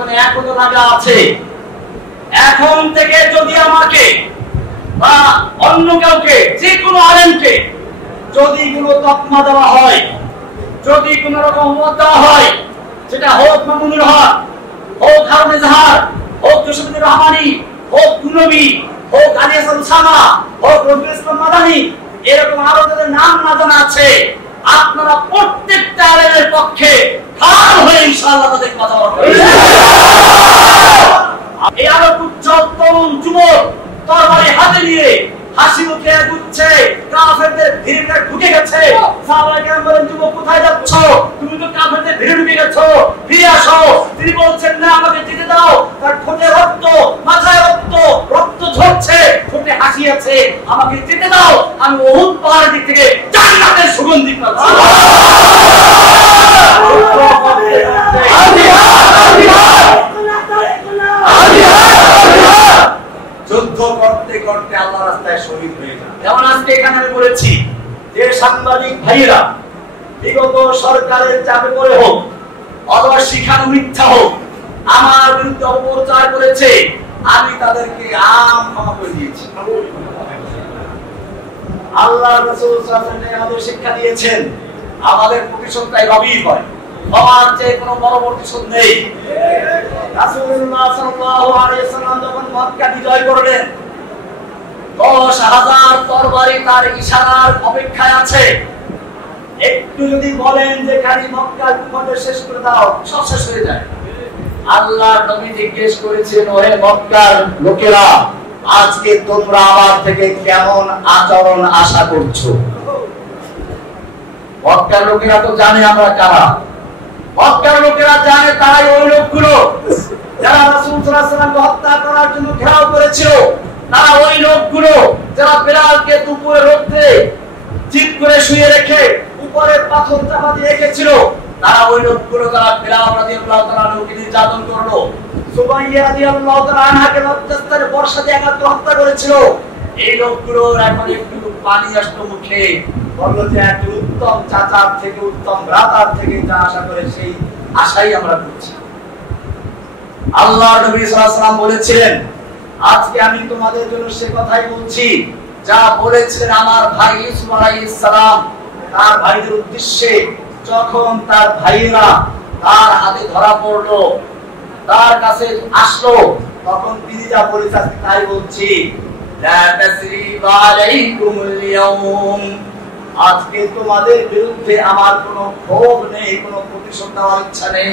পিছনে এখনো লাগা আছে। এখন থেকে যদি আমাকে বা অন্য কাউকে, যে কোনো আলেমকে যদি কোনো তকমা দেওয়া হয়, যদি কোন রকম মত দেওয়া হয়, সেটা হোক মামুনুল হক, হোক হারুন ইজহার, হোক জসিমুদ্দিন রহমানি, হোক নবী, হোক আলী হাসান উসামা, হোক রফিকুল ইসলাম মাদানী, এরকম আরো যাদের নাম না জানা আছে, আপনারা প্রত্যেকটা আলেমের পক্ষে খান হয়ে ইনশাআল্লাহ তাদের কথা বলবেন। এই আরো উজ্জ্বল তরুণ যুবক তরবারি হাতে নিয়ে হাসি মুখে ঘুরছে, কাফেরদের ভিড়ে ঢুকে গেছে। সাহাবায়ে কেরাম বলেন, যুবক কোথায় যাচ্ছ? তুমি তো কাফেরদের ভিড়ে ঢুকে গেছো, ফিরে আসো। তিনি বলছেন, না, আমাকে যেতে দাও। তার ঠোঁটে রক্ত, মাথায় রক্ত, রক্ত ঝরছে, ঠোঁটে হাসি আছে, আমাকে যেতে দাও। আমি উহুদ পাহাড়ের দিক থেকে জান্নাতের সুগন্ধি পাচ্ছি। যুদ্ধ করতে করতে আল্লাহর রাস্তায় শহীদ হয়ে যায়। যেমন আজকে এখানে আমি বলেছি যে সাংবাদিক ভাইয়েরা বিগত সরকারের চাপে পড়ে হোক অথবা শিখানো মিথ্যা হোক আমার বিরুদ্ধে অপপ্রচার করেছে, আমি তাদেরকে ক্ষমা করে দিয়েছি। আল্লাহ রাসূল সাল্লাল্লাহু আলাইহি ওয়াসাল্লাম আমাদের শিক্ষা দিয়েছেন, আমাদের প্রতিশোধটাই রবি হয়, ক্ষমার চেয়ে কোনো বড় প্রতিশোধ নেই। রাসূলুল্লাহ সাল্লাল্লাহু আলাইহি ওয়াসাল্লাম যখন মক্কা বিজয় করলেন, 10,000 তরবারি তার ইশারার অপেক্ষায় আছে। একটু যদি বলেন যে খালি মক্কার ভূখণ্ড শেষ করে দাও, সব শেষ হয়ে যায়। আল্লাহর নবী জিজ্ঞেস করেছেন, ওহে মক্কার লোকেরা, আজকে তোমরা আমার থেকে কেমন আচরণ আশা করছো? মক্কার লোকেরা তো জানে আমরা কারা। মক্কার লোকেরা জানে তারাই ওই লোকগুলো যারা রাসূল সাল্লাল্লাহু আলাইহি ওয়াসাল্লামকে হত্যা করার জন্য ঘেরাও করেছিল। তারা ওই লোকগুলো যারা বিলালকে দুপুরে রোদে চিৎ করে শুয়ে রেখে উপরে পাথর চাপা দিয়ে রেখেছিল। তারা ওই লোকগুলো যারা বিলাল রাদিয়াল্লাহু তাআলা আনহুকে নির্যাতন করলো, সুমাইয়া রাদিয়াল্লাহু তাআলা আনহাকে লজ্জাস্থানে বর্ষা দিয়ে আঘাত করে হত্যা করেছিল। এই লোকগুলোর এখন একটু পানি আসলো মুখে, বললো যে একটা উত্তম চাচার থেকে, উত্তম ভ্রাতার থেকে যা আশা করে সেই আশাই আমরা করছি। আল্লাহর নবী সাল্লাল্লাহু আলাইহি ওয়াসাল্লাম বলেছিলেন, আজকে আমি তোমাদের জন্য সে কথাই বলছি যা বলেছিলেন আমার ভাই ইউসুফ আলাইহিস সালাম তার ভাইদের উদ্দেশ্যে। যখন তার ভাইয়েরা তার হাতে ধরা পড়লো, তার কাছে আসলো, তখন তিনি যা বলেছেন তাই বলছি, লা তাসরিবা আলাইকুমুল ইয়াউম, আজকে তোমাদের বিরুদ্ধে আমার কোনো ক্ষোভ নেই, কোনো প্রতিশোধ নেওয়ার ইচ্ছা নেই।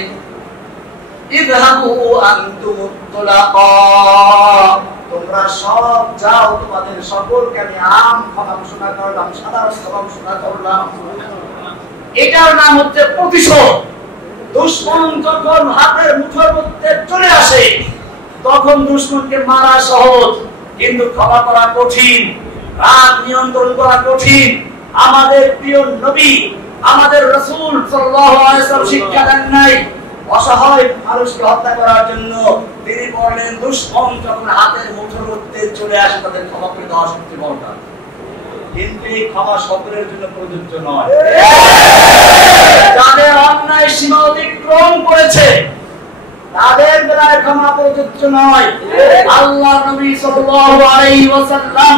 ইযহাবু আনতুমুত তুলাকা, তোমরা সব যাও, তোমাদের সকলকে আমি ক্ষমা ঘোষণা করলাম, সাধারণ ক্ষমা ঘোষণা করলাম। এটার নাম হচ্ছে প্রতিশোধ। দুশমন যখন হাতের মুঠোর মধ্যে চলে আসে তখন দুশমনকে মারা সহজ, কিন্তু ক্ষমা করা কঠিন, রাগ নিয়ন্ত্রণ করা কঠিন। আমাদের প্রিয় নবী, আমাদের রাসূল সাল্লাল্লাহু আলাইহি ওয়াসাল্লাম শিক্ষা দেন নাই অসহায় মানুষকে হত্যা করার জন্য। তিনি বললেন, দুশমন যখন হাতের মুঠোর মধ্যে চলে আসে তাদের ক্ষমা করে দেওয়া সবচেয়ে বড় কাজ। কিন্তু এই ক্ষমা সকলের জন্য প্রযোজ্য নয়। যাদের অন্যায় সীমা অতিক্রম করেছে তাদের বেলায় ক্ষমা প্রযোজ্য নয়। আল্লাহর নবী সাল্লাল্লাহু আলাইহি ওয়াসাল্লাম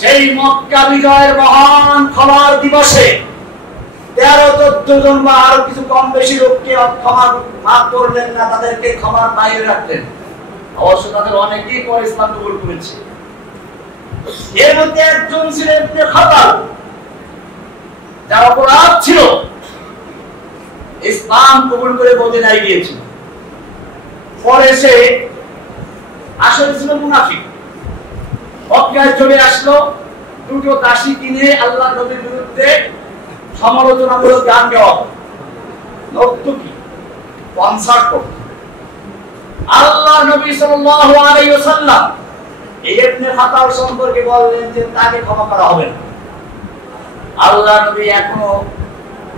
সেই মক্কা বিজয়ের মহান ক্ষমার দিবসে 13-14 জন বা আরো কিছু কম বেশি লোককে ক্ষমা মাফ করলেন না, তাদেরকে ক্ষমার বাইরে রাখলেন। অবশ্য তাদের অনেকেই পরে ইসলাম কবুল করেছে। এর মধ্যে একজন ছিলেন ইবনে খাতাল, যার অপরাধ ছিল ইসলাম কবুল করে মদিনায় গিয়েছিল। পরে সে আসলে ছিল মুনাফিক, মক্কায় চলে আসলো, দুটো দাসী কিনে আল্লাহর নবীর বিরুদ্ধে সমালোচনামূলক গান গাওয়া, নর্তকী, কনসার্ট করত। আল্লাহর নবী সাল্লাল্লাহু আলাইহি ওয়াসাল্লাম এই ইবনে খাতাল সম্পর্কে বললেন যে তাকে ক্ষমা করা হবে না। আল্লাহর নবী এখনো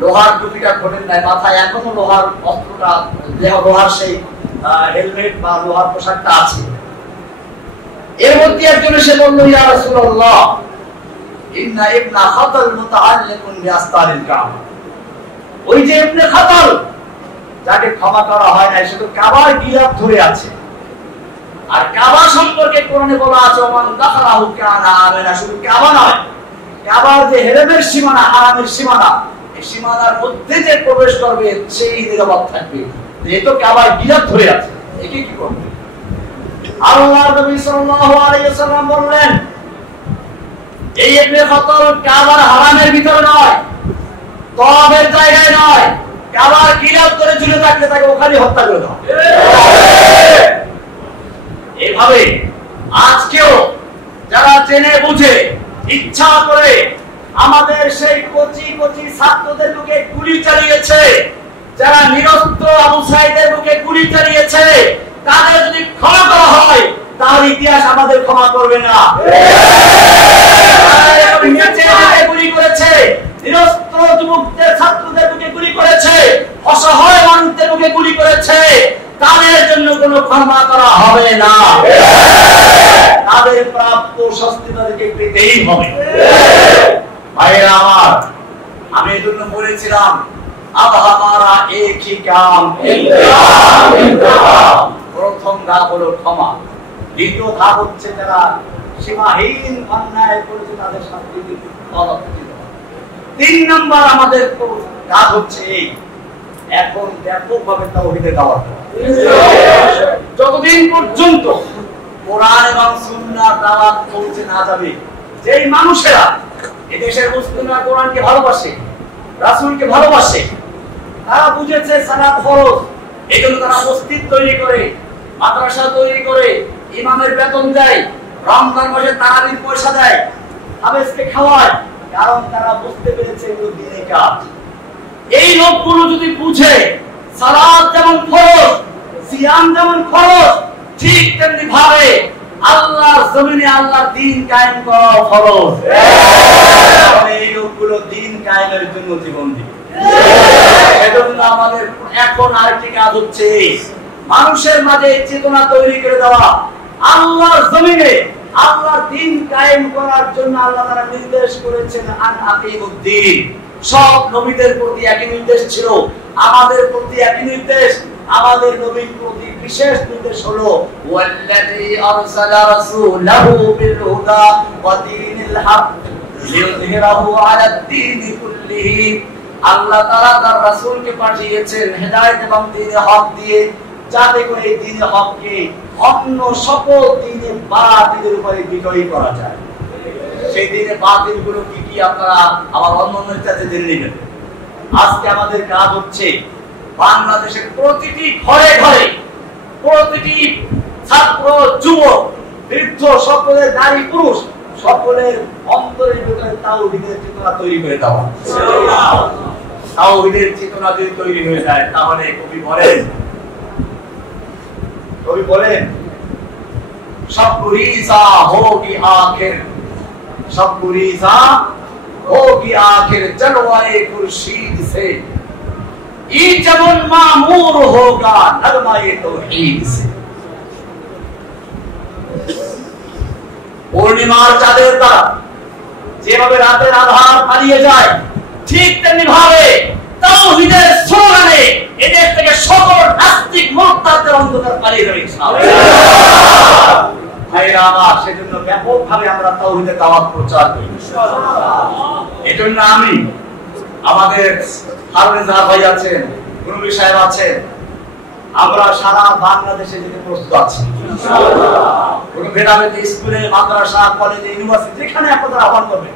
লোহার টুপিটা খোলেন নাই, মাথায় এখনো লোহার অস্ত্রটা, লোহার সেই হেলমেট বা লোহার পোশাকটা আছে। এর মধ্যে একজন এসে বলল, ইয়া রাসূলুল্লাহ, ইন্না ইবনা খাতাল মুতাআল্লিকুন বিআস্তারিল কাবা। ওই যে ইবনে খাতাল যাকে ক্ষমা করা হয় না শুধু কাবার গিলাফ ধরে আছে। আর কাবা সম্পর্কে কোরআনে বলা আছে মান দাখালাহু কানা আমিনা, শুধু কাবা নয়, কাবার যে হেরেমের সীমানা, হারামের সীমানা, এই সীমানার মধ্যে যে প্রবেশ করবে সেই নিরাপদ থাকবে। এই তো কাবার গিলাফ ধরে আছে, একে কি করবে? আল্লাহর নবী সাল্লাল্লাহু আলাইহি ওয়াসাল্লাম বললেন এই ইবনে খাতাল কাবার হারামের ভিতরে নয়, তওয়াফের জায়গায় নয়, কাবার গিলাফ ধরে ঝুলে থাকতে তাকে ওখানে হত্যা করে দাও। এইভাবে আজকেও যারা জেনে বুঝে ইচ্ছা করে আমাদের সেই কচি কচি ছাত্রদের বুকে গুলি চালিয়েছে, যারা নিরস্ত্র আবু সাঈদের বুকে গুলি চালিয়েছে, তাদের যদি ক্ষমা করা হয় তাহলে ইতিহাস আমাদের ক্ষমা করবে না। গুলি করেছে, নিরস্ত্র যুবকদের ছাত্রদের বুকে গুলি করেছে, অসহায় মানুষদের বুকে গুলি করেছে, তাদের জন্য কোনো ক্ষমা করা হবে না। তাদের প্রাপ্য শাস্তি তাদেরকে পেতেই হবে। ভাইরা আমার, আমি এজন্য বলেছিলাম अब हमारा एक ही काम इंतकाम। প্রথম ধাপ হলো ক্ষমা, দ্বিতীয় ধাপ হচ্ছে যারা সীমাহীন অন্যায় করেছে তাদের শাস্তি দিতে হবে। 3 নম্বর আমাদের কাজ হচ্ছে এই, এখন ব্যাপকভাবে তাওহীদের দাওয়াত দেওয়া। যতদিন পর্যন্ত কোরআন এবং সুন্নাহর দাওয়াত পৌঁছে না যাবে, যেই মানুষেরা এই দেশের মুসলিমরা কোরআনকে ভালোবাসে, রাসূলকে ভালোবাসে, তারা বুঝেছে সালাত ফরজ, এজন্য তারা মসজিদ তৈরি করে, মাদ্রাসা তৈরি করে, ইমামের বেতন দেয়, রমজান মাসে তারাবির পয়সা দেয়, হাফেজকে খাওয়ায়, কারণ তারা বুঝতে পেরেছে এগুলো দ্বীনের কাজ। এই লোকগুলো যদি বুঝে সালাত যেমন ফরজ, সিয়াম যেমন ফরজ, ঠিক তেমনি ভাবে আল্লাহর জমিনে আল্লাহর দ্বীন কায়েম করা ফরজ। তাহলে এই লোকগুলো দ্বীন কায়েমের জন্য জীবন দিবে। সেজন্য আমাদের এখন আরেকটি কাজ হচ্ছে মানুষের মাঝে চেতনা তৈরি করে দেওয়া, আল্লাহর জমিনে আল্লাহর দ্বীন কায়েম করার জন্য আল্লাহ তাআলা নির্দেশ করেছেন আন আকিমুদ্দীন। সব নবীদের প্রতি একই নির্দেশ ছিল, আমাদের প্রতি একই নির্দেশ। আমাদের নবীর প্রতি বিশেষ নির্দেশ হলো ওয়াল্লাযী আরসালা রাসূলাহু বিল হুদা ওয়া দীনিল হক লিইয়ুযহিরাহু আলাদ দীনি কুল্লিহি। আল্লাহ তাআলা তার রাসূলকে পাঠিয়েছেন হেদায়েত এবং দ্বীনে হক দিয়ে, যাতে করে এই দ্বীনে হককে অন্য সকল দ্বীনে বাতিলের উপরে বিজয়ী করা যায়। সেই দ্বীনে বাতিলগুলো কি কি আপনারা আমার অন্যান্যদের কাছে জেনে নেবেন। আজকে আমাদের কাজ হচ্ছে বাংলাদেশের প্রতিটি ঘরে ঘরে, প্রতিটি ছাত্র, যুবক, বৃদ্ধ, সকলের নারী পুরুষ, সকলের অন্তরের ভিতরে তাওহীদের চেতনা তৈরি করে দেওয়া। তাওহীদের চেতনা যদি তৈরি হয়ে যায় তাহলে কবি বলেন সব গুরিজা হোগি আখির, সব গুরিজা होगी आखिर जलवाए खुर्शीद से, ई जबन मामूर होगा नगमाए तौहीद से। পূর্ণিমার চাঁদের তারা যেভাবে রাতের আধার পালিয়ে যায়, ঠিক তেমনি ভাবে তাওহীদের স্লোগানে এদেশ থেকে সকল নাস্তিক মুরতাদদের অন্ধকার পালিয়ে যাবে ইনশাআল্লাহ। ভাইরা আমার, সেজন্য ব্যাপকভাবে আমরা তাওহীদের দাওয়াত প্রচার করি ইনশাআল্লাহ। এজন্য আমি আমাদের হারুন ভাই আছেন, মুরব্বী সাহেব আছেন, আমরা সারা বাংলাদেশে যেতে প্রস্তুত আছি ইনশাআল্লাহ। কোন ভেদাভেদ স্কুলে, মাদ্রাসা, কলেজে, ইউনিভার্সিটি যেখানে আপনারা আহ্বান করবেন,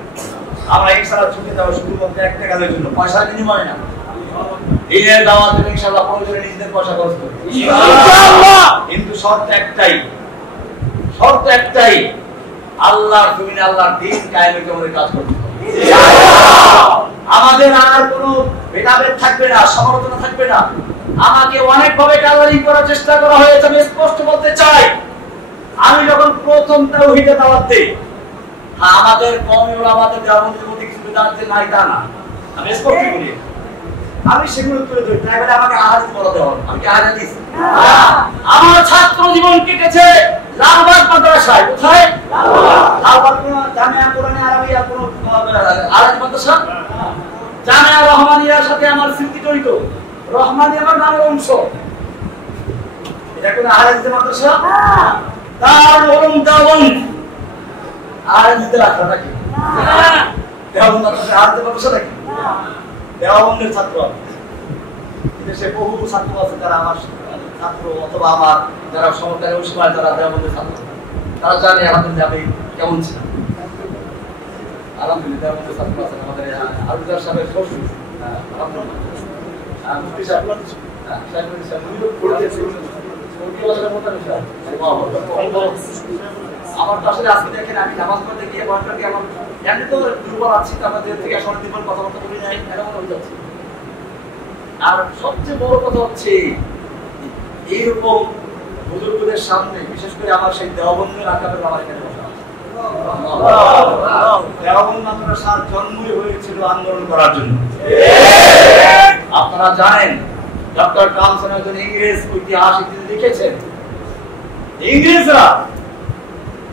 আমরা ইনশাআল্লাহ ছুটে যাব শুধুমাত্র একটা কাজের জন্য, পয়সা বিনিময় না। দিনের দাওয়াত দেব ইনশাআল্লাহ, প্রয়োজনে নিজেদের পয়সা খরচ করব ইনশাআল্লাহ। কিন্তু শর্ত একটাই, আল্লাহর জমিনে আল্লাহর দ্বীন কায়েমের জন্য কাজ করতে হবে ইনশাআল্লাহ। আমাদের আর কোনো ভেদাভেদ থাকবে না, সমালোচনা থাকবে না। আমাকে অনেকভাবে গালাগালি করার চেষ্টা করা হয়েছে, আমি স্পষ্ট বলতে চাই, আমি যখন প্রথম তাওহীদের দাওয়াত দেই, আমাদের কওমি ওলামাদের জামাতের মধ্যে কিছু বিদআত নাই তা না, আমি স্পষ্ট বলি, আমি সেগুলো তুলে ধরি, তাই বলে আমাকে আহাদিস বলতে হবে। আমি কি আহাদিস? আমার ছাত্র জীবন কেটেছে লালবাগ মাদ্রাসায়। কোথায়? লালবাগ জামিয়া কোরআনে আরবিয়া কোন আরবি মাদ্রাসা, জামিয়া রহমানিয়ার সাথে আমার স্মৃতি জড়িত। রহমানি আমার নামের অংশ। এটা কোন আরেকটা মাদ্রাসা? তার ওরম দেওবন্দ আর নিতে রাখা নাকি? দেওবন্দ মাদ্রাসা আর নিতে মাদ্রাসা নাকি? দেওবন্দের ছাত্র দেশে বহু ছাত্র আছে যারা আমার ছাত্র অথবা আমার যারা সমকালীন উসমায় যারা দেওবন্দের ছাত্র, তারা জানে আমাদের যাবে কেমন ছিল। আলহামদুলিল্লাহ দেওবন্দের ছাত্র আছে আমাদের আলুদার সাহেবের শ্বশুর মুফতি সাহেব আমার তো আসলে আজকে দেখেন আমি নামাজ পড়তে গিয়ে বয়সটাকে আমার এমনি তো দুর্বল আছি, আমাদের থেকে আসলে দুর্বল কথাবার্তা বলি নাই এরকম হয়ে যাচ্ছে। আর সবচেয়ে বড় কথা হচ্ছে এইরকম বুজুর্গদের সামনে বিশেষ করে আমার সেই দেওবন্দের আকাবের আমার এখানে বসা আছে। দেওবন্দ মাদ্রাসার জন্মই হয়েছিল আন্দোলন করার জন্য। আপনারা জানেন ডক্টর কামসন একজন ইংরেজ ঐতিহাসিক লিখেছেন, ইংরেজরা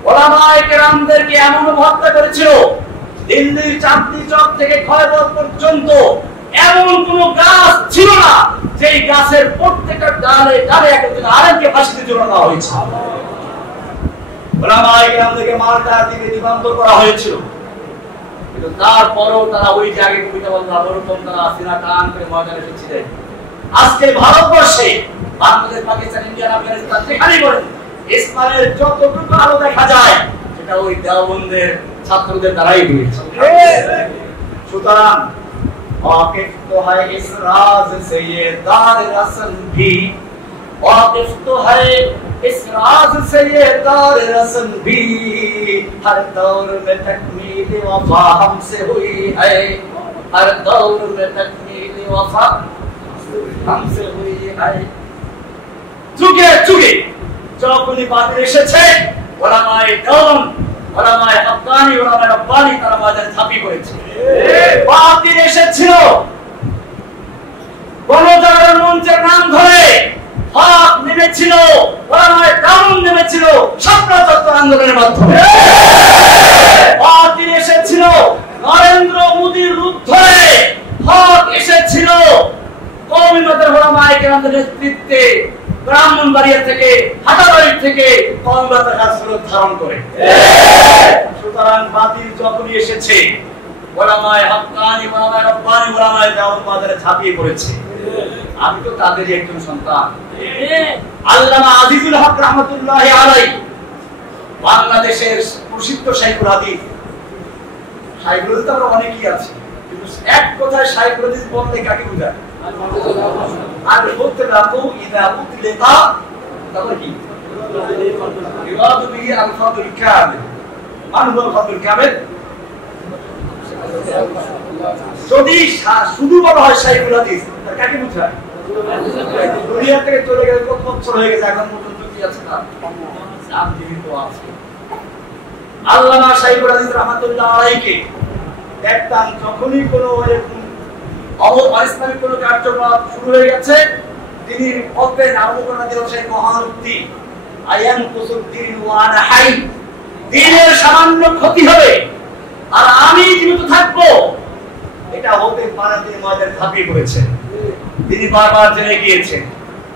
ওলামায়ে কেরামদেরকে এমন হত্যা করেছিল, দিল্লির চাঁদনি চক থেকে খয়বর পর্যন্ত এমন কোন গাছ ছিল না যেই গাছের প্রত্যেকটা ডালে ডালে একজন আরেককে ফাঁসিতে ঝুলানো হয়েছে। ওলামায়ে কেরামদেরকে মারটা দিয়ে দিবান্তর করা হয়েছিল, কিন্তু তারপরেও তারা ওই যে আগে কবিতা বললাম ওরকম তারা সিনা টান করে ময়দানে এসেছিলেন। আজকে ভারতবর্ষে বাংলাদেশ, পাকিস্তান, ইন্ডিয়া, আফগানিস্তান যেখানেই বলেন ইসলামের যতটুকু আলো দেখা যায় সেটা ওই দেওবন্দের ছাত্রদের দ্বারাই হয়েছে। সুতরাং वाकिफ तो है इस राज से ये दार रसन भी, वाकिफ तो है इस राज से ये दार रसन भी, हर दौर में तकमील वफा हमसे हुई है, हर दौर में तकमील वफा हमसे हुई है। যুগে যুগে যখনই বাতিল এসেছে ওলামায়ে দেওবন্দ, ওলামায়ে হাক্কানি, ওলামায়ে রব্বানি তারা বাজারে ঝাঁপিয়ে পড়েছে। বাতিল এসেছিল গণজাগরণ মঞ্চের নাম ধরে, হক নেমেছিল, ওলামায়ে দেওবন্দ নেমেছিল শাপলা চত্বর আন্দোলনের মাধ্যমে। বাতিল এসেছিল নরেন্দ্র মোদির রূপ ধরে, হক এসেছিল কওমি মাদ্রাসার ওলামায়ে কেরামদের নেতৃত্বে ব্রাহ্মণবাড়িয়া থেকে, হাটাবাড়ি থেকে কওমি মাদ্রাসার স্রোত ধারণ করে। সুতরাং বাতিল যখনই এসেছে ওলামায়ে হাক্কানি, ওলামায়ে রব্বানি, ওলামায়ে দেওবন্দ বাজারে ঝাঁপিয়ে পড়েছে। আমি তো তাদেরই একজন সন্তান। আল্লামা আজিজুল হক রাহমাতুল্লাহি আলাইহি বাংলাদেশের প্রসিদ্ধ শাইখুল হাদিস। শাইখুল হাদিস আমরা অনেকেই আছে, কিন্তু এক কথায় শাইখুল হাদিস বলতে কাকে বোঝায়? আর বলতে রাখো ইদা উতলিকা তাহলে কি ইরাদু বিহি আল-ফাদুল কামিল। মান হুয়া আল-ফাদুল কামিল? যদি শুধু বলা হয় শাইখুল হাদিস তাহলে কাকে বোঝায়? দুনিয়া থেকে চলে গেছে, কত বছর হয়ে গেছে, এখন পর্যন্ত কি আছে তার নাম জীবিত আছে। আল্লামা শাইখুল হাদিস রাহমাতুল্লাহ আলাইহিকে দেখতাম যখনই কোনো ইসলামিক কোন কার্যকলাপ শুরু হয়ে গেছে তিনি বলতেন আবু বকর রাদিয়াল্লাহু সেই মহান উক্তি, আয়ান কুসুদ্দিন ওয়া আনা হাই, দ্বীনের সামান্য ক্ষতি হবে আর আমি জীবিত থাকবো এটা হতে পারে। তিনি ময়দানে ঝাঁপিয়ে পড়েছেন, তিনি বারবার জেনে গিয়েছেন,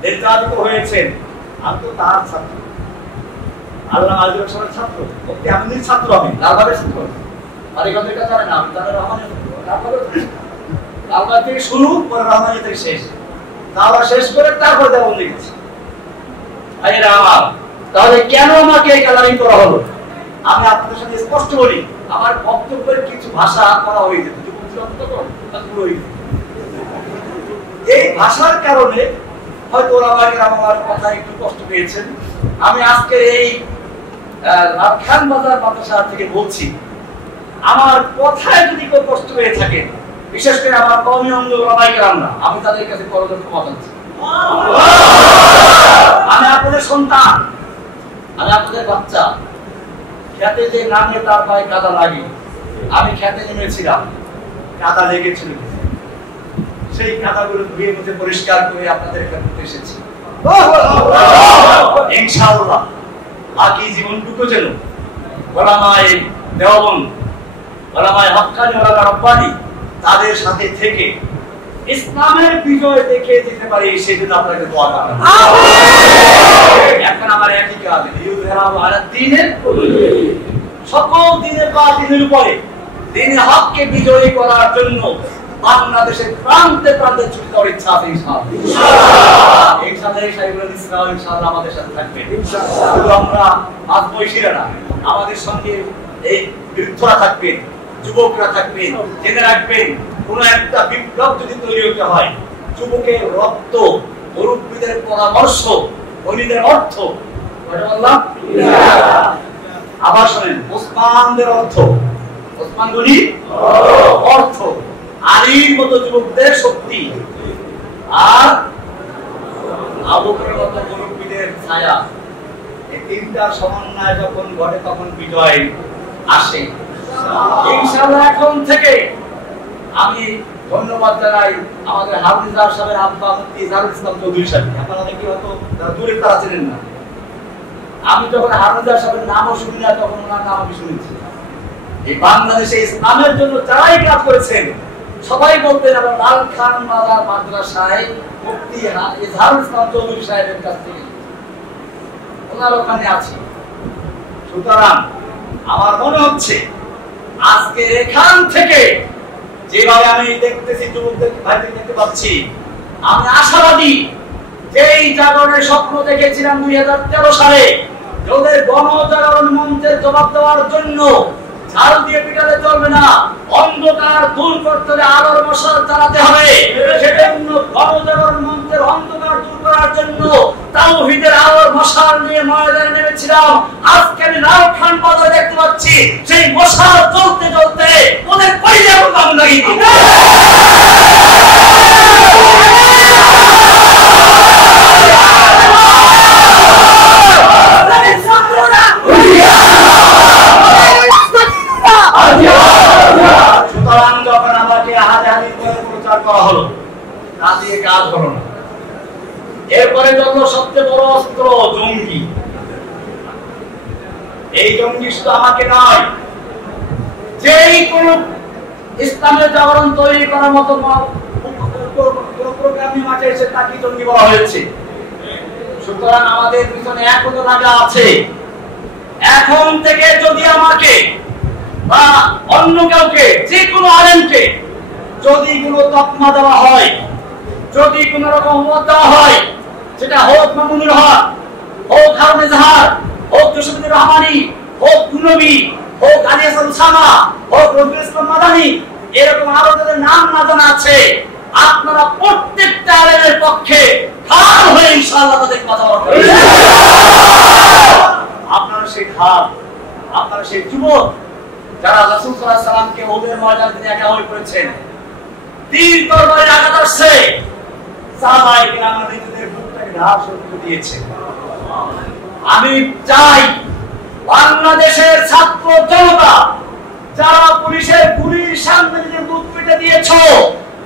নির্যাতিত হয়েছেন। আমি তো তার ছাত্র, আল্লামা আজিজুল হকের ছাত্র, মুফতি আমিনীর ছাত্র, আমি লালবাগের ছাত্র। মালিকাদের কাছে জানেন আমি তাদের রহমানের লালবাগের লালবাগ থেকে শুরু করে রহমানিয়া থেকে শেষ, দাওয়া শেষ করে তারপর দেওবন্দ গেছি। ভাইয়েরা আমার, তাহলে কেন আমাকে এই কালারিং করা হলো? আমি আপনাদের সাথে স্পষ্ট বলি, আমার বক্তব্যের কিছু ভাষা করা হয়ে যেত, এই ভাষার কারণে হয়তো আমার কথা একটু কষ্ট পেয়েছেন। আমি আজকে এই লালখান বাজার মাদ্রাসা থেকে বলছি, আমার কথায় যদি কেউ কষ্ট পেয়ে থাকে, বিশেষ করে আমার কওমি অঙ্গ ওলামায়ে কেরামরা, আমি তাদের কাছে করজোড়ে ক্ষমা চাচ্ছি। আমি আপনাদের সন্তান, আমি আপনাদের বাচ্চা। খেতে যে নামে তার পায়ে কাদা লাগে, আমি খেতে নেমেছিলাম, কাদা লেগেছিল, সেই কাদাগুলো ধুয়ে মুছে পরিষ্কার করে আপনাদের কাছে এসেছি। ইনশাআল্লাহ বাকি জীবনটুকু যেন ওলামায়ে দেওবন্দ, ওলামায়ে হাক্কানি, ওলামায়ে রব্বানি তাদের সাথে থেকে ইসলামের বিজয় দেখে যেতে পারি, সেজন্য আপনাকে দোয়া করবেন। আমিন। এখন আমার একই কাজ, ইউযহিরাহু আলা দ্বীনের সকল দিনের বাতিলের উপরে দ্বীনের হককে বিজয়ী করার জন্য বাংলাদেশের প্রান্তে প্রান্তে ছুটে যাওয়ার ইচ্ছা আছে ইনশাআল্লাহ। ইনশাআল্লাহ সাহেবুল ইসলাম ইনশাআল্লাহ আমাদের সাথে থাকবেন। ইনশাআল্লাহ আমরা আত্মৈশীরা না, আমাদের সঙ্গে এই বৃদ্ধরা থাকবেন, যুবকরা থাকবেন। জেনে রাখবেন, কোন একটা বিপ্লব যদি তৈরি হতে হয়, যুবকের রক্ত, মুরব্বীদের পরামর্শ, ধনীদের অর্থ, বললাম আবার শোনেন, ওসমানদের অর্থ, ওসমান গনি অর্থ, আলীর মতো যুবকদের শক্তি, আর আবু বকরের মতো মুরব্বীদের ছায়া। এই তিনটার সমন্বয় যখন ঘটে তখন বিজয় আসে ইনশাআল্লাহ। এখন থেকে আমি ধন্যবাদ জানাই আমাদের হাফিজার সাহেবের আব্বা মুফতি ইজহারুল ইসলাম চৌধুরী সাহেব। আপনারা কি হয়তো দূরে তারা চিনেন না। আমি যখন হাফিজার সাহেবের নামও শুনি না, তখন ওনার নাম আমি শুনেছি। এই বাংলাদেশে ইসলামের জন্য যারাই কাজ করেছেন সবাই বলতেন আমার লাল খান বাজার মাদ্রাসায় মুফতি ইজহারুল ইসলাম চৌধুরী সাহেবের কাছ থেকে ওনার ওখানে আছি। সুতরাং আমার মনে হচ্ছে আজকে এখান থেকে যেভাবে আমি দেখতেছি, যুবকদের ভাইদের দেখতে পাচ্ছি, আমি আশাবাদী যেই জাগরণের স্বপ্ন দেখেছিলাম 2013 সালে, ওদের গণজাগরণ মঞ্চের জবাব দেওয়ার জন্য ঝাড়ু দিয়ে পিটালে চলবে না, অন্ধকার দূর করতে হলে আলোর মশাল জ্বালাতে হবে। সেজন্য গণজাগরণ মঞ্চের অন্ধকার দূর করার জন্য তাওহীদের আলোর মশাল নিয়ে ময়দানে নেমেছিলাম। আজকে আমি লাল খান বাজারে দেখতে পাচ্ছি সেই মশাল জ্বলতে জ্বলতে ওদের কইলে আগুন লাগিয়ে দিই। সুতরাং যখন আমাকে হাজারি প্রচার করা হলো, তা দিয়ে কাজ হলো না। এরপরে যত সবচেয়ে বড় অস্ত্র জঙ্গি। এই জঙ্গি শুধু আমাকে নয়, যেই কোন ইসলামের জাগরণ তৈরি করার মতো প্রোগ্রামই মাঠে এসে তাকে জঙ্গি বলা হয়েছে। সুতরাং আমাদের পিছনে এখনো লাগা আছে। এখন থেকে যদি আমাকে বা অন্য কাউকে, যে কোনো আলেমকে যদি কোনো তকমা দেওয়া হয়, যদি কোন রকম মত দেওয়া হয়, সেটা হোক মামুনুল হক, হোক হারুন ইজহার, হোক জসিমুদ্দিন রহমানি, হোক কুনবী, হোক আলী হাসান উসামা, হোক রফিকুল ইসলাম মাদানী, এরকম আরো যাদের নাম না জানা আছে, আপনারা প্রত্যেকটা আলেমের পক্ষে ঢাল হয়ে ইনশাআল্লাহ তাদের কথা বলবেন। আপনারা সেই ঢাল, আপনারা সেই যুবক যারা রাসূল সাল্লাল্লাহু আলাইহি সাল্লামকে ওদের ময়দানে একা হয়ে পড়েছেন, তীর তরবারি আঘাত আসছে, সাহাবায়ে কিরাম নিজেদের বুকটাকে ঢাল শক্তি দিয়েছে। আমি চাই বাংলাদেশের ছাত্র জনতা যারা পুলিশের গুলির সামনে নিজের বুক পেতে দিয়েছো,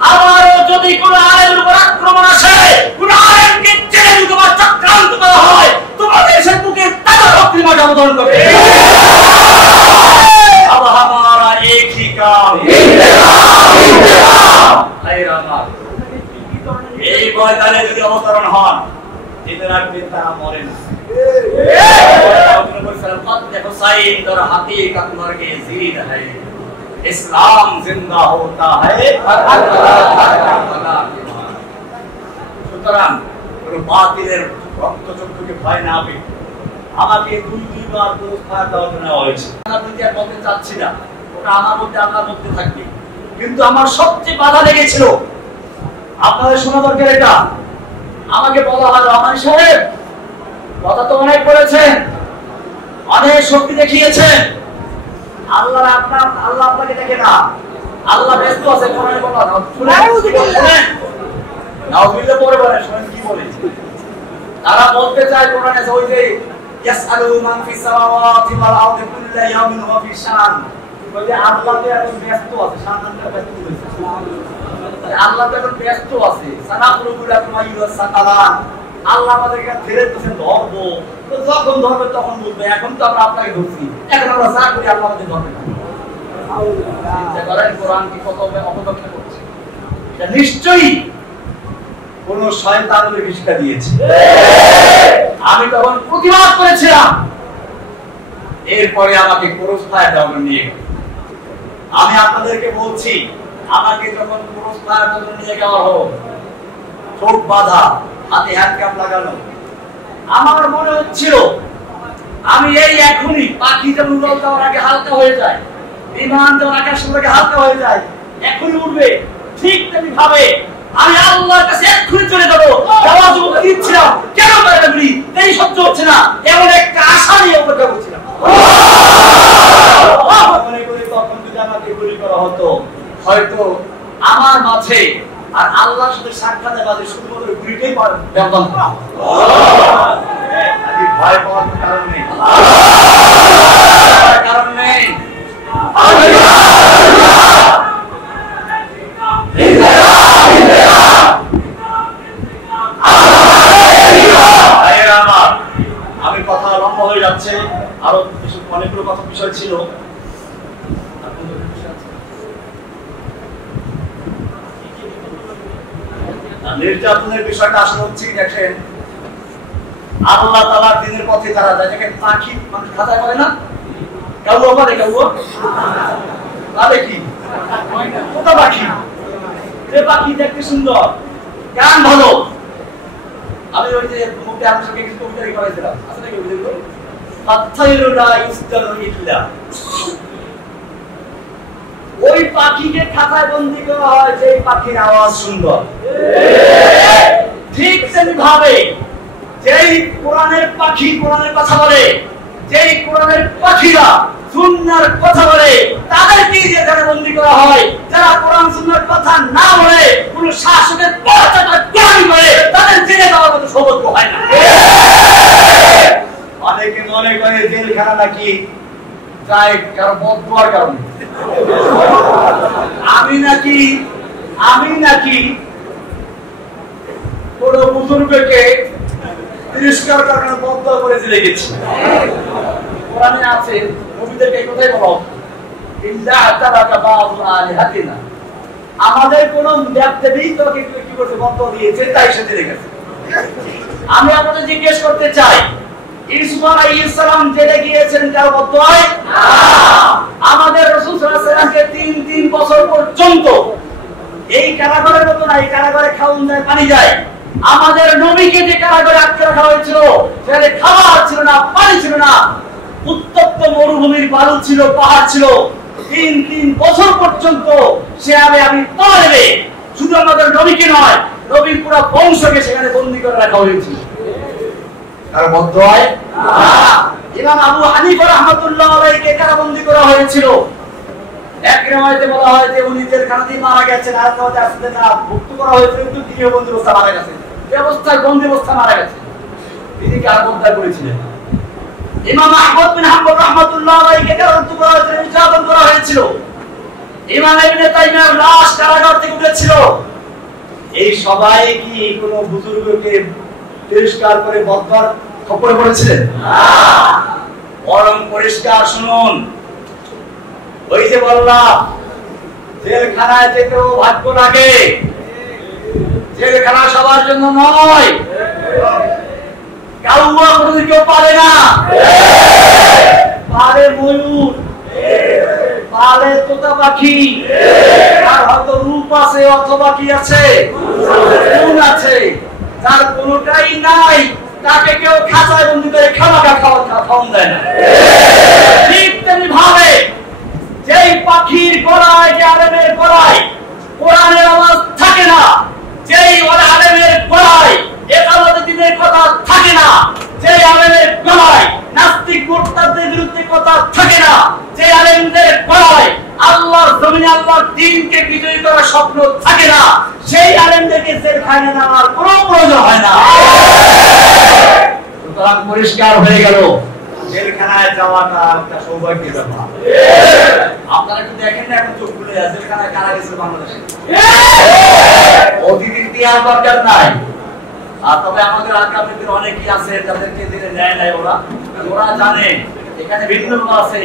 আবারও যদি কোনো আলেমের উপর আক্রমণ আসে, কোনো আলেমকে জেলে দিতে বা চক্রান্ত করা হয়, তোমাদের সে বুকে তাজা রক্তের মাঝে অবতরণ করবে। अब हमारा एक ही काम, এই ময়দানে যদি অবতরণ হন, জেনে রাখবেন তারা মরে না। ইসলাম জিন্দা হোতা হ্যায়। সুতরাং কোন বাতিলের রক্তচক্ষুকে ভয় না পেয়ে আমাকে দুইবার পুরস্কার দেওয়া হয়েছে। আমি বলতে চাচ্ছি না, ওটা আমার মধ্যে আপনার মধ্যে থাকবে, কিন্তু আমার সবচেয়ে বাধা লেগেছিল, আপনাদের শোনা দরকার এটা। আমাকে বলা হলো, আমার সাহেব কথা তো অনেক বলেছেন, অনেক শক্তি দেখিয়েছেন, আল্লাহ আপনাকে দেখে না, আল্লাহ ব্যস্ত আছে। কোরআনে বলা শুনেন, নাউযুবিল্লাহ পরে বলেন, শুনেন কি বলে। তারা বলতে চায় কোরআনে ওই যে ইয়াসআলু মান ফিস সামাওয়াতি ওয়াল আরদি কুল্লু ইয়াউমিন হুয়া ফি শান, ওই যে আল্লাহ এখন ব্যস্ত আছে, শানটা ব্যস্ত হয়েছে। আল্লাহ এখন ব্যস্ত আছে, সানাকুলুকুলা কুমাইয়ুস সাকালান, আল্লাহ আমাদেরকে ছেড়ে দিয়েছেন ধরবো, তো যখন ধরবে তখন বলবে। এখন তো আমরা আপনাকে ধরছি, এখন আমরা যা করি আল্লাহ আমাদের ধরবে না। চিন্তা করেন কোরআন কি কত অপব্যাখ্যা করছে। এটা নিশ্চয়ই কোন শয়তানের শিক্ষা দিয়েছে। আমি তখন প্রতিবাদ করেছিলাম, এরপরে আমাকে ক্রসফায়ার দেওয়ার নিয়ে গেল। আমি আপনাদেরকে বলছি, আমাকে যখন ক্রসফায়ার নিয়ে যাওয়া হলো, চোখ বাঁধা, হাতে হ্যান্ডকাপ লাগানো, আমার মনে হচ্ছিল আমি এই এখনই পাখি যেমন উড়াল দেওয়ার আগে হালকা হয়ে যায়, বিমান যেমন আকাশের দিকে হালকা হয়ে যায়, এখনই উঠবে, ঠিক তেমনি ভাবে আমি আল্লাহর কাছে এক্ষুনি চলে যাবো। যাওয়ার জন্য দিচ্ছিলাম, কেন তারা বলি এই সহ্য হচ্ছে না, এমন একটা আশা নিয়ে অপেক্ষা করছিলাম। মনে করি তখন যদি আমাকে গুলি করা হতো, হয়তো আমার মাঝে আর আল্লাহর সাথে সাক্ষাতের মাঝে শুধুমাত্র গুলিটাই ব্যবধান করা হতো। ভয় পাওয়ার কারণ নেই, কারণ নেই। আমি কথা লম্বা হয়ে যাচ্ছে, আরো অনেকগুলো কথা বিষয় ছিল। নির্যাতনের বিষয়টা আসলে হচ্ছে, দেখেন আল্লাহ তাআলার দ্বীনের পথে যারা যায়, দেখেন পাখি মানুষ খাতায় করে না, কাউয়া পারে, কাউয়া পারে কি কোথা পাখি, যে পাখি দেখতে সুন্দর, গান ভালো। আমি ওই যে মুখে আপনার সঙ্গে কিছু কবিতা করেছিলাম, আসলে কি বুঝলো, ফাতাইরুলা ইসতারু ইল্লা, ওই পাখিকে খাতায় বন্দী করা হয় যে পাখির আওয়াজ সুন্দর। ঠিক তেমনি ভাবে যেই কোরআনের পাখি কোরআনের কথা বলে, যেই কোরআনের পাখিরা সুন্নাহর কথা বলে, তাদেরকে যেখানে বন্দী করা হয়। যারা কোরআন সুন্নাহর কথা না বলে, কোন শাসকের পথটা ত্যাগ করে, তাদের জেলে দেওয়ার মতো সৌভাগ্য হয় না। অনেকে মনে করে জেলখানা নাকি যায় কারো বদদুয়ার কারণে। আমি নাকি কোন বুজুর্গকে তিরস্কার করার বদদুয়া করে জেলে গেছি। কোরআনে আছে, নবীদেরকে এই কথাই বলা হতো, ইল্লা আতারাকা বা'দু আলিহাতিনা, আমাদের কোন দেবদেবী তোকে কি করতে বদদুয়া দিয়েছে, তাই সে জেলে গেছে। আমি আপনাদের জিজ্ঞেস করতে চাই, ইউসুফ আলাইহিস সালাম জেলে গিয়েছেন কার বদদুয়ায়? আমাদের রাসূল সাল্লাল্লাহু আলাইহি ওয়াসাল্লামকে 3 বছর পর্যন্ত এই কারাগারের মতো না, এই কারাগারে খাওন যায়, পানি যায়। আমাদের নবীকে যে কারাগারে আটকে রাখা হয়েছিল, সেখানে খাবার ছিল না, পানি ছিল না, উত্তপ্ত মরুভূমির বালু ছিল, পাহাড় ছিল। 3 বছর পর্যন্ত সে আমি পারবে, শুধু আমাদের নবীকে নয়, নবীর পুরো বংশকে সেখানে বন্দী করে রাখা হয়েছিল। আর বদদুয়ায় ইমাম আবু হানিফা রাহমাতুল্লাহ আলাইহিকে কারাবন্দী করা হয়েছিল। এক riwayate বলা হয় যে উনি জেলখানাতেই মারা গেছেন, আর কাউকে আসতে না মুক্ত করা হয়েছিল, কিন্তু গৃহবন্দী অবস্থায় মারা গেছেন, এই অবস্থায় বন্দী অবস্থায় মারা গেছেন। তিনি কার বদদুয়া করেছিলেন? ইমাম আহমদ বিন হাম্বল রাহমাতুল্লাহ আলাইহিকে কারাবন্দী করা হয়েছিল, নির্যাতন করা হয়েছিল। ইমাম ইবনে তাইমিয়ার লাশ কারাগার থেকে উঠেছিল। এই সবাই কি কোন বুজুর্গকে তিরস্কার করে বদদুয়ার খপ্পরে পড়েছিলেন? বরং পরিষ্কার শুনুন, ওই যে বললাম জেলখানায় যেতেও ভাগ্য লাগে, জেলখানা সবার জন্য নয়। কাউয়া কোনোদিন কেউ পারে না, পারে ময়ূর, পারে তোতা পাখি, আর হয়তো রূপ আছে অথবা কি আছে, গুণ আছে। যার কোনোটাই নাই, তাকে কেউ খাঁচায় বন্দী করে খামাখা খাওয়ান দেয় না। ঠিক তেমনি ভাবে যেই পাখির গলায়, যে আলেমের গলায় কোরআনের আওয়াজ থাকে না, যেই আলেমের গলায় একাদশ দিনের কথা থাকে না, যেই আলেমের গলায় নাস্তিক মুরতাদদের বিরুদ্ধে কথা থাকে না, যে আলেমদের গলায় আল্লাহর জমিনে আল্লাহর দ্বীনকে বিজয়ী করার স্বপ্ন থাকে না, সেই আলেমদেরকে জেলখানায় নেওয়ার কোনো প্রয়োজন হয় না। সুতরাং পরিষ্কার হয়ে গেল, জেলখানায় যাওয়াটা একটা সৌভাগ্যের ব্যাপার। আপনারা কি দেখেন না এখন চোখ খুলে জেলখানায় কারা গেছে বাংলাদেশে? অতিথির দেওয়ার দরকার নাই। আর তবে আমাদের আগামীদের অনেকেই আছে যাদেরকে জেলে নেয় নাই, ওরা জানে এখানে ভিন্ন লোক আছে।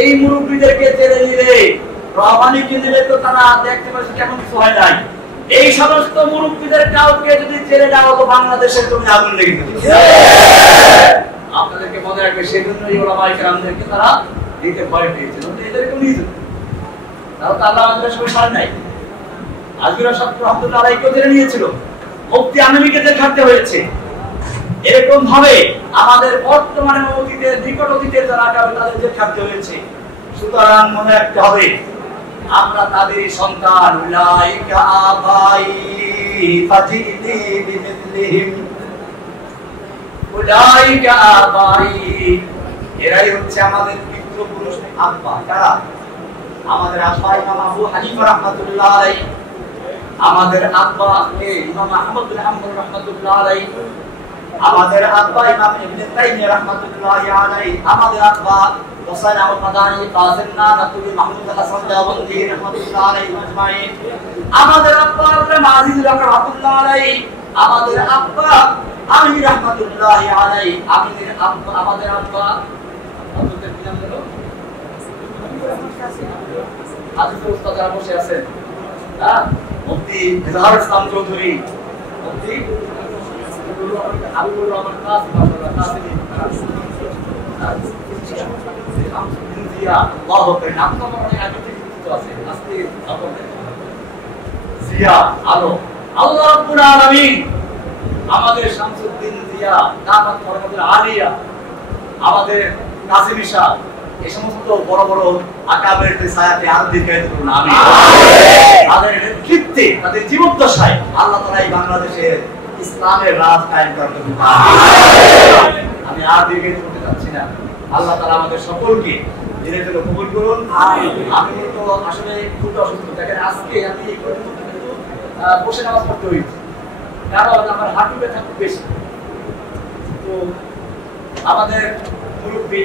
এই মুরব্বীদেরকে জেলে নিলে রহমানিকে নিলে তো তারা দেখতে পাচ্ছে কেমন কিছু হয় নাই। এই সমস্ত মুরব্বীদের কাউকে যদি জেলে দেওয়া হতো বাংলাদেশের জমি আগুন লেগে যেত। আপনাদেরকে মনে রাখবে, সেই জন্যই ওলামায়ে কেরামদেরকে তারা দিতে ভয় পেয়েছিল, এদেরকে নিয়ে যেত। তাও তো আল্লাহ আমাদের সঙ্গে সার নাই। আজমিরা সাহেব রহমতুল্লাহ আলাইহিকে জেলে নিয়েছিল, মুফতি আমিনকে জেল খাটতে হয়েছে। এরকম ভাবে আমাদের বর্তমানে অতীতের নিকট অতীতের যারা আগামী তাদের জেল খাটতে হয়েছে। সুতরাং মনে রাখতে হবে আমরা তাদেরই সন্তান। উলাইকা আবাই ফাজিলি বিমিসলিহিম, উলাইকা আবাই, এরাই হচ্ছে আমাদের পিতৃপুরুষ আব্বা। কারা? আমাদের আব্বা ইমাম আবু হানিফা রাহমাতুল্লাহ আলাইহি, আমাদের আব্বা ইমাম আহমদ বিন হাম্বল রাহমাতুল্লাহ আলাইহি, আমাদের আব্বা ইমাম ইবনে তাইমিয়া রাহমাতুল্লাহ আলাইহি, আমাদের আব্বা হোসেন আহমদ মাদানী, কাসিম নানাতুবি, মাহমুদ হাসান দাওবন্দি রাহমাতুল্লাহ আলাইহি আজমাইন, আমাদের আব্বা ইমাম আজিজুল হক রাহমাতুল্লাহ আলাইহি, আমাদের আব্বা আমির রাহমাতুল্লাহ আলাইহি, আমিরের আব্বা, আমাদের আব্বা আপনাদের কি নাম হলো? আজকে উস্তাদ যারা বসে আছেন, মুফতি ইজহার ইসলাম চৌধুরী, মুফতি আবুল রহমান কাসিম, আমাদের শামসুদ্দিন জিয়া, আলিয়া, আমাদের কাসিম ইশা, এই সমস্ত বড় বড় আকাবের ছায়াতে আর দিকে আমি তাদের নেতৃত্বে, তাদের জীবদ্দশায় আল্লাহ তাআলা এই বাংলাদেশের ইসলামের রাজ কায়েম করতে পারেন। আমি আর দিকে করতে যাচ্ছি না। আল্লাহ তাআলা আমাদের সকলকে দিনের জন্য কবুল করুন। আমি তো আসলে খুব অসুস্থ, দেখেন আজকে আমি এই পর্যন্ত কিন্তু বসে নামাজ পড়তে হয়েছে, কারণ আমার হাঁটু ব্যথা খুব বেশি। তো আমাদের মুরব্বী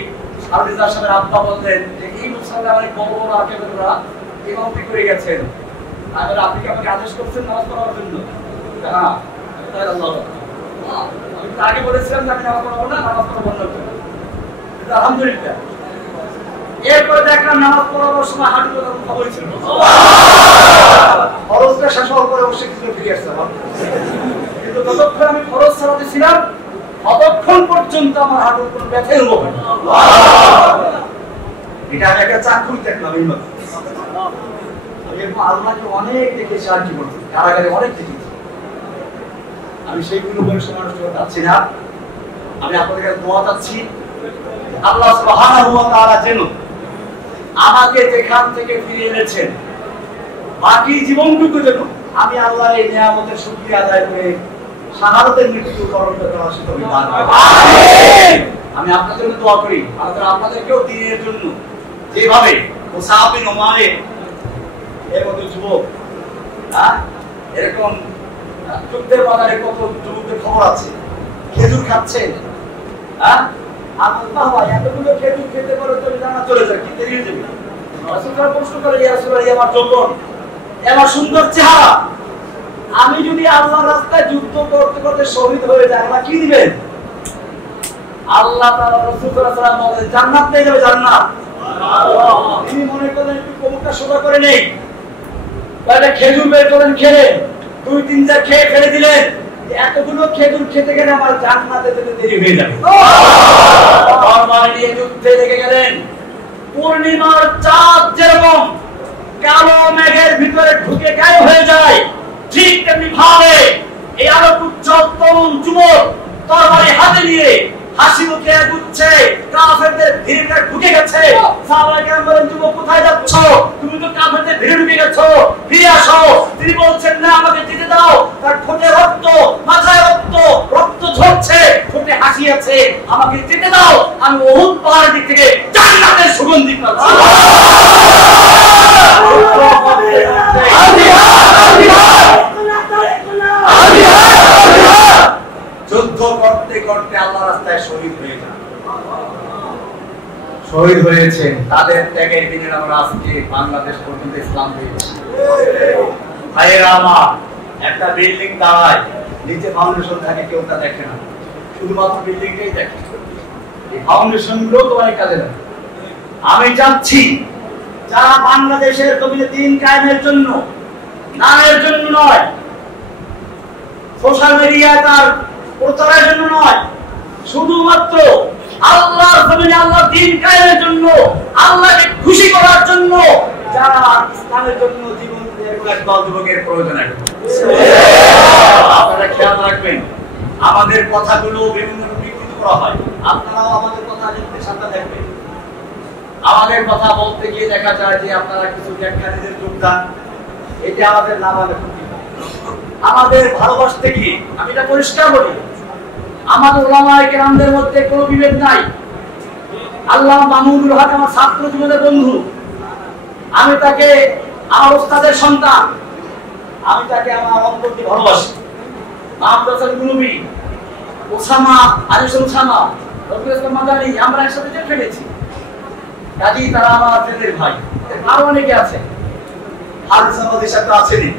আলমিজার সাহেবের আব্বা বললেন যে এই মুসল্লা অনেক বড় বড় আকেবেরা ইমামতি করে গেছেন, আর আপনি কি আমাকে আদেশ করছেন নামাজ পড়ার জন্য? হ্যাঁ, তাই আল্লাহ আমি আগে বলেছিলাম যে আমি নামাজ পড়াবো না, নামাজ পড়া বন্ধ করবো। আলহামদুলিল্লাহ এরপরে দেখলাম নামাজ পড়াবার সময় হাঁটু ব্যথার খবরই ছিল না। ফরজটা শেষ হওয়ার পরে অবশ্যই কিছু ফিরে আসলাম, কিন্তু যতক্ষণ আমি ফরজ সালাতে ছিলাম ততক্ষণ পর্যন্ত আমার হাঁটুর কোনো ব্যথাই হলো না। এটা আমি একটা চাকরি দেখলাম এই মাত্র। আমি আল্লাহকে অনেক দেখেছি, আর কি বলছি, কারাগারে অনেক দেখেছি। আমি সেইগুলো বয়সে মানুষ চাচ্ছি না, আমি আপনাদের কাছে দোয়া চাচ্ছি আল্লাহ সুবহানাহু ওয়া তাআলা যেন আমাকে যেখান থেকে ফিরে এনেছেন বাকি জীবনটুকু যেন আমি আল্লাহর এই নিয়ামতের শুকরিয়া আদায় করে শাহাদাতের মৃত্যু বরণ করার সুযোগ দান করুন। আমিন। আমি আপনাদের জন্য দোয়া করি, আল্লাহ আপনাদেরকেও দ্বীনের জন্য যেভাবে মুসআব বিন উমাইর এর মতো যুবক, এরকম যুদ্ধের বাজারে কত যুবকদের খবর আছে খেজুর খাচ্ছেন, আল্লাহ ভাই এতগুলো খেজুর খেতে পারো তুমি জানা চলে যায়, কি দেরি হয়ে যাবে। রাসূলুল্লাহ প্রশ্ন করে, ইয়া রাসূলুল্লাহ আমার যৌবন, আমার সুন্দর চেহারা, আমি যদি আল্লাহর রাস্তায় যুদ্ধ করতে করতে শহীদ হয়ে যাই আল্লাহ কি দিবেন? আল্লাহ তাআলা রাসূল সাল্লাল্লাহু আলাইহি ওয়াসাল্লাম বলেন জান্নাত পেয়ে যাবে, জান্নাত। তিনি মনে করেন একটু কবুতর সোজা করে নেই, তাহলে খেজুর বের করেন, খেলেন, দুই তিন চার খেয়ে ফেলে দিলেন, এতগুলো খেজুর খেতে গেলে আমার জান্নাতে যেতে দেরি হয়ে যাবে। তরবারি নিয়ে যুদ্ধে লেগে গেলেন। পূর্ণিমার চাঁদ যেরকম কালো মেঘের ভিতরে ঢুকে গায়েব হয়ে যায়, ঠিক তেমনি ভাবে এই আলোক উজ্জ্বল তরুণ যুবক তরবারি হাতে নিয়ে হাসি মুখে এগুচ্ছে, কাফেরদের ভিড়ে ঢুকে গেছে। সাহাবায়ে কেরাম বলেন, যুবক কোথায় যাচ্ছ? তুমি তো কাফেরদের ভিড়ে ঢুকে গেছো, ফিরে আসো। তিনি বলছেন না, আমাকে যেতে দাও। তার ঠোঁটে রক্ত, মাথায় রক্ত, রক্ত ঝরছে, ঠোঁটে হাসি আছে, আমাকে যেতে দাও। আমি উহুদ পাহাড়ের দিক থেকে জান্নাতের সুগন্ধি পাচ্ছি। যুদ্ধ করতে করতে আল্লাহর রাস্তায় শহীদ হয়ে যান, শহীদ হয়েছেন। তাদের ত্যাগের বিনিময়ে আমরা আজকে বাংলাদেশ পর্যন্ত ইসলাম পেয়েছি। ভাইয়েরা আমার, একটা বিল্ডিং দাঁড়ায়, নিচে ফাউন্ডেশন থাকে, কেউ তা দেখে না, শুধুমাত্র বিল্ডিংটাই দেখে। এই ফাউন্ডেশন গুলো তো অনেক কাজে লাগে। আমি চাচ্ছি যারা বাংলাদেশের জমিনে দ্বীন কায়েমের জন্য নামের জন্য নয়, সোশ্যাল মিডিয়ায় তার প্রচারের জন্য নয়, শুধুমাত্র আল্লাহর জমিনে আল্লাহর দ্বীন কায়েমের জন্য, আল্লাহকে খুশি করার জন্য যারা ইসলামের জন্য জীবন দিয়ে এক দল যুবকের প্রয়োজন আছে। আপনারা খেয়াল রাখবেন, আমাদের কথাগুলো বিভিন্ন বিকৃত করা হয়, আপনারাও আমাদের কথা দেখতে সাথে দেখবেন। আমাদের কথা বলতে গিয়ে দেখা যায় যে আপনারা কিছু ব্যাখ্যানীদের যোগদান, এটা আমাদের না বলে ক্ষতি। আমাদের ভালোবাসতে গিয়ে আমি এটা পরিষ্কার বলি, আমাদের উলামায়ে কেরামদের মধ্যে কোনো বিভেদ নাই। আল্লাহ মামুনুল হক আমার ছাত্র জীবনের বন্ধু, আমি তাকে আমার ওস্তাদের সন্তান, আমি তাকে আমার অন্তর দিয়ে ভালোবাসি। মাহমুদ হাসান গুলবি, ওসামা, আনিসুল ওসামা, রফিকুল ইসলাম মাদানী, আমরা একসাথে জেল খেটেছি, কাজেই তারা আমার জেলের ভাই। আরো অনেকে আছে, হারুন আমাদের সাথে আছেনি,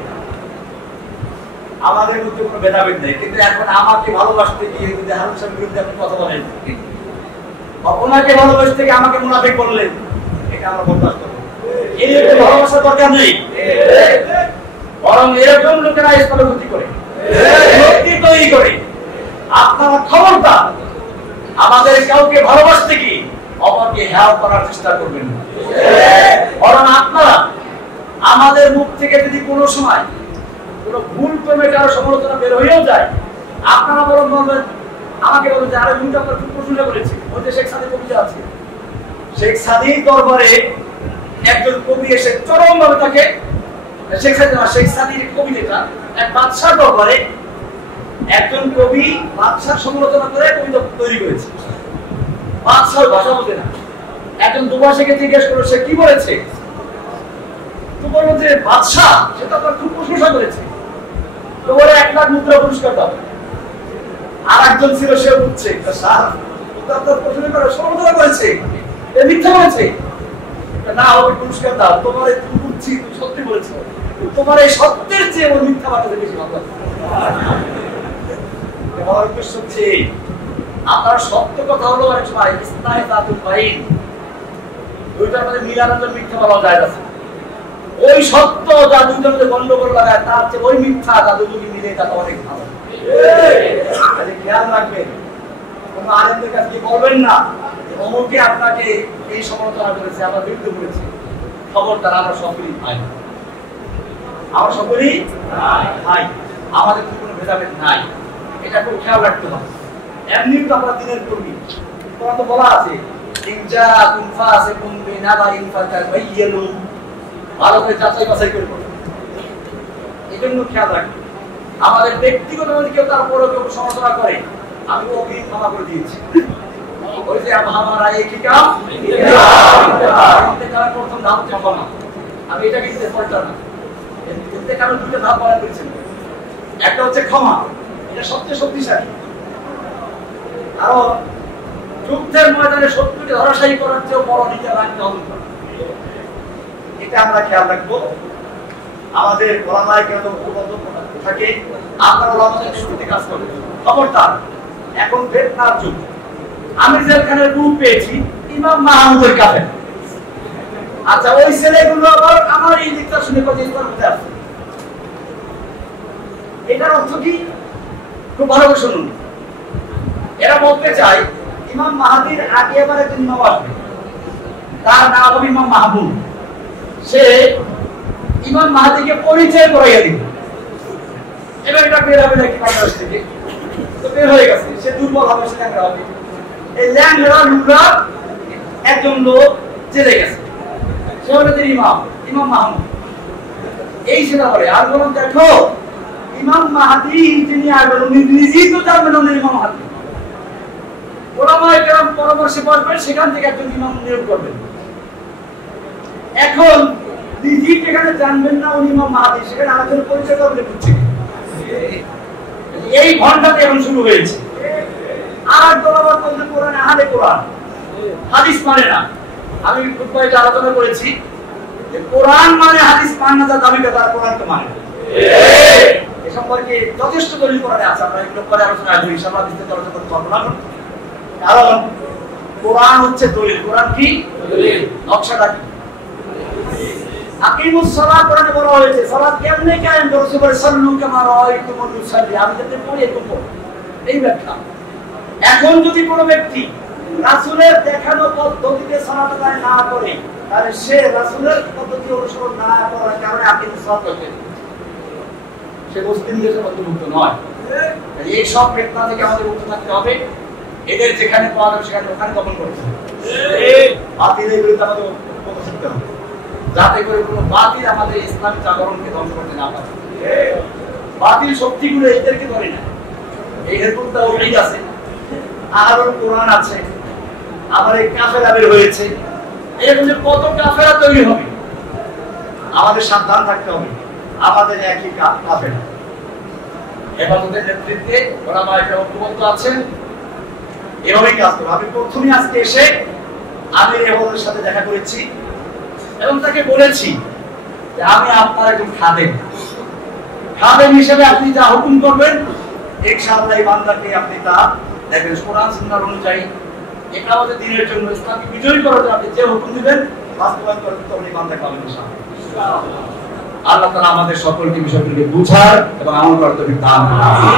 আমাদের মধ্যে কোনো ভেদাভেদ নেই। কিন্তু এখন আমাকে ভালোবাসতে গিয়ে যদি হারুন সাহেবের বিরুদ্ধে আপনি কথা বলেন, ওনাকে ভালোবাসতে গিয়ে আমাকে মুনাফিক বললেন, এটা আমরা বরদাস্ত করব। এই ভালোবাসার দরকার নেই, বরং এরকম লোকেরা ইসলামের ক্ষতি করে, ক্ষতি তৈরি করে। আপনারা খবরদার আমাদের কাউকে ভালোবাসতে গিয়ে অপরকে হেয় করার চেষ্টা করবেন না। বরং আপনারা আমাদের মুখ থেকে যদি কোনো সময় কোনো ভুল ক্রমে কারো সমালোচনা বের হয়েও যায়, আপনারা বরং বলবেন, আমাকে বলবেন যে আরে তুমি তো আপনার খুব প্রশংসা করেছি। ওই যে শেখ সাদির কবিতা আছে, শেখ সাদির দরবারে একজন কবি এসে চরম ভাবে তাকে, শেখ সাদির কবিতা এক বাদশার দরবারে একজন কবি বাদশার সমালোচনা করে কবিতা তৈরি করেছে। বাদশাহ ভাষা বোঝে না, একজন দুবাসীকে জিজ্ঞেস করলো সে কি বলেছে, তো বলল যে বাদশাহ সেটা তার খুব প্রশংসা করেছে, তো বলে 1 লাখ মুদ্রা পুরস্কার দাও। আর একজন ছিল, সে বুঝছে স্যার তার প্রশংসা করে সমালোচনা করেছে, এ মিথ্যা বলেছে, না ওকে পুরস্কার দাও, তোমার তুমি বুঝছি তুমি সত্যি বলেছো, তোমার এই সত্যের চেয়ে ওর মিথ্যা বাতাসে বেশি ভালো লাগে। আমার উদ্দেশ্য হচ্ছে আপনার সত্য কথা হলো অনেক সময় ইসলামে তাতুল বাইন, দুইটার মধ্যে মিলানোর জন্য মিথ্যা বলা যায় না। ওই সত্য যা দুইটার মধ্যে গন্ডগোল লাগায়, তার চেয়ে ওই মিথ্যা যা দুটোকে মিলে তা অনেক ভালো। খেয়াল রাখবেন, কোন আলেমদের কাছে কি বলবেন না অমুকে আপনাকে এই সমালোচনা করেছে, আমার বিরুদ্ধে করেছে, খবরদার আমরা সকলেই ভাই, আমরা সকলেই ভাই, আমাদের কোনো ভেদাভেদ নাই, এটা খুব খেয়াল রাখতে হবে। এমনি তো আমরা দিনের কর্মী, তোমার তো বলা আছে ভালো করে যাচাই বাছাই করে করবে, এই জন্য খেয়াল রাখবে। আমাদের ব্যক্তিগত মধ্যে কেউ তারপরেও কেউ সমালোচনা করে, আমি ওকে ক্ষমা করে দিয়েছি। ওই যে আমরা এই কি কাম প্রথম ধাপ ক্ষমা না, আমি এটা কিন্তু পড়তা না, এতে কারণ দুটো ধাপ বলা করেছেন। একটা হচ্ছে ক্ষমা, এটা সবচেয়ে শক্তিশালী, আরো যুদ্ধের ময়দানে শত্রুকে ধরাশায়ী করার চেয়েও বড় নিজের রাখতে হবে, এটা আমরা খেয়াল রাখবো। আমাদের ওলামায়ে কেরাম উপবদ্ধ থাকে, আপনারা ওলামাদের শুরুতে কাজ করবেন। খবরদার, এখন ফিতনার যুগ। আমি জেলখানার গ্রুপ পেয়েছি ইমাম মাহমুদের কাছে, আচ্ছা ওই ছেলেগুলো আবার আমার এই দিকটা শুনে কথা ইসলামের মধ্যে আছে, এটার অর্থ কি খুব ভালো করে শুনুন। এরা বলতে চায় ইমাম মাহদির আগে আবার একজন ইমাম আসবে, তার নাম হবে ইমাম মাহমুদ, সে ইমাম মাহদিকে পরিচয় করাইয়া দিবে। এবার এটা বের হবে নাকি বাংলাদেশ থেকে, তো বের হয়ে গেছে, সে দুর্বল হবে, সে ল্যাংড়া হবে। এই ল্যাংড়া লুলা একজন লোক জেলে গেছে, সে হলো ইমাম ইমাম মাহমুদ। এই সেটা বলে, আর বলুন দেখো ইমাম মাহদি যিনি আসবেন উনি নিজেই তো জানবেন উনি ইমাম মাহদি, ওলামায়ে কেরাম পরামর্শে বসবেন, সেখান থেকে একজন ইমাম নিয়োগ করবেন। এখন নিজেই যেখানে জানবেন না উনি ইমাম মাহদি, সেখানে আমাদের পরিচয় করবে বুঝছে। এই ঘন্টাতে এখন শুরু হয়েছে। আর দলাবাদ বলতে কোরআন আহলে কোরআন, হাদিস মানে না। আমি খুব কয়েকটা আলোচনা করেছি যে কোরআন মানে হাদিস মানে না, তার দাবি করে তার কোরআন তো মানে। এ সম্পর্কে যথেষ্ট দলিল কোরআনে আছে, আমরা এগুলো পরে আলোচনা করব, ইনশাআল্লাহ বিস্তারিত আলোচনা করতে পারবো না। কারণ কোরআন হচ্ছে দলিল। কোরআন কি দলিল? নকশাটা কি? আকিমুস সালাত কোরআনে বলা হয়েছে, সালাত কেমনে কায়েম করো? রাসূল বলে সাল্লু কামা রাআইতুমুনি উসাল্লি, আমি যাতে পড়ি এরকম পড়ো। এই ব্যাখ্যা। এখন যদি কোনো ব্যক্তি রাসূলের দেখানো পদ্ধতিতে সালাত আদায় না করে, তাহলে সে রাসূলের পদ্ধতি অনুসরণ না করার কারণে আকিমুস সালাত করবে, সে মুসলিম দেশের অন্তর্ভুক্ত নয়। এই সব ফিতনা থেকে আমাদের মুক্ত থাকতে হবে। এদের যেখানে পাওয়া যাবে সেখানে ওখানে দমন করতে হবে। বাতিলের বিরুদ্ধে আমাদের ঐক্য থাকতে হবে, যাতে করে কোনো বাতিল আমাদের ইসলামী জাগরণকে ধ্বংস করতে না পারে। বাতিল শক্তিগুলো এদেরকে ধরে না। এই হেতুতে তাওহীদ আছে, আহলুল কোরআন আছে, আবার এই কাফেরা বের হয়েছে। এরকম যে কত কাফেরা তৈরি হবে, আমাদের সাবধান থাকতে হবে। আমাদের একই কাফেরা হেফাজতের নেতৃত্বে ওলামায়ে কেরাম ঐক্যবদ্ধ আছেন, এভাবেই কাজ করবো। আমি প্রথমে আজকে এসে আমির হেফাজতের সাথে দেখা করেছি এবং তাকে বলেছি যে আমি আপনার একজন খাদেম, খাদেম হিসেবে আপনি যা হুকুম করবেন ইনশাআল্লাহ এই বান্দাকে আপনি তা দেখবেন কোরআন সুন্নাহ অনুযায়ী একামতের দিনের জন্য ইসলামকে বিজয়ী করার জন্য আপনি যে হুকুম দিবেন বাস্তবায়ন করতে তখন এই বান্দা পাবেন ইনশাআল্লাহ। আল্লাহ তাআলা আমাদের সকলকে বিষয়গুলোকে বুঝার এবং আমল করার তৌফিক দান করুন। আমিন।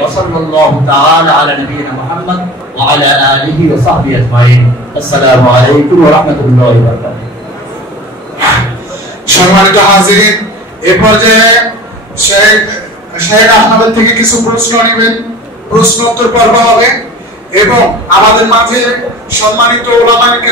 ওয়া সাল্লাল্লাহু তাআলা আলা নবিয়িনা মুহাম্মদ ওয়া আলা আলিহি ওয়া সাহবিহি আজমাইন। আসসালামু আলাইকুম ওয়া রাহমাতুল্লাহি ওয়া বারাকাতুহু। সম্মানিত হাজিরিন, এ পর্যায়ে শেখ আহমদের থেকে কিছু প্রশ্ন নেবেন, প্রশ্ন উত্তর পর্ব হবে এবং আমাদের মাঝে সম্মানিত ওলামায়ে